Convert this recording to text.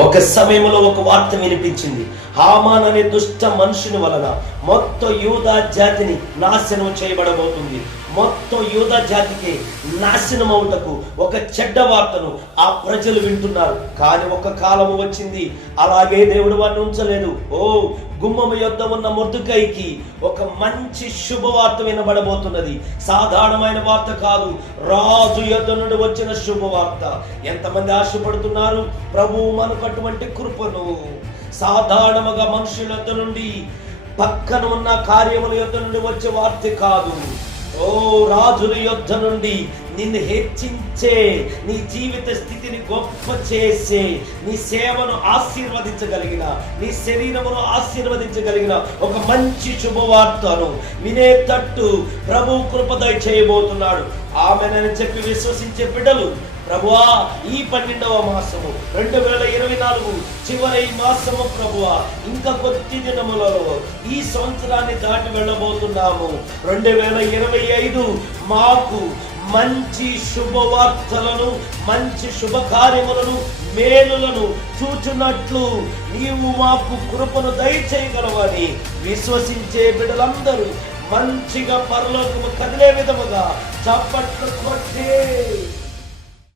ఒక సమయంలో ఒక వార్త వినిపించింది. హామాన్ అనే దుష్ట మనుషుని వలన మొత్తం యూదా జాతిని నాశనం చేయబడబోతుంది. మొత్తం యూదా జాతికి నాశనం అవుటకు ఒక చెడ్డ వార్తను ఆ ప్రజలు వింటున్నారు. కానీ ఒక కాలము వచ్చింది, అలాగే దేవుడు వారిని ఉంచలేదు. గుమ్మము యొద్ద ఉన్న మొర్దెకైకి ఒక మంచి శుభవార్త వినబడబోతున్నది. సాధారణమైన వార్త కాదు, రాజు యొద్ద నుండి వచ్చిన శుభవార్త. ఎంతమంది ఆశపడుతున్నారు? ప్రభువు మనకు అటువంటి కృపను సాధారణముగా మనుషుల యొద్ద నుండి, పక్కన ఉన్న కార్యముల యొద్ద నుండి వచ్చే వార్త కాదు. రాజుల యొద్ద నుండి నిన్ను హెచ్చించే, నీ జీవిత స్థితిని గొప్ప చేసే, నీ సేవను ఆశీర్వదించగలిగిన, నీ శరీరమును ఆశీర్వదించగలిగిన ఒక మంచి శుభవార్తను వినేటట్టు ప్రభు కృప దయచేయబోతున్నాడు. ఆమెనని చెప్పి విశ్వసించే బిడ్డలు, ప్రభువా ఈ 12వ మాసము 2024 చివరి మాసము ప్రభువా, ఇంకా కొద్ది దినములలో ఈ సంవత్సరాన్ని దాటి వెళ్ళబోతున్నాము. 2025 మాకు మంచి శుభవార్తలను, మంచి శుభకార్యములను, మేలులను చూచున్నట్లు నీవు మాకు కృపను దయచేయగలవని విశ్వసించే బిడ్డలందరూ మంచిగా పరలోకము కదిలే విధముగా చప్పట్లు కొట్టి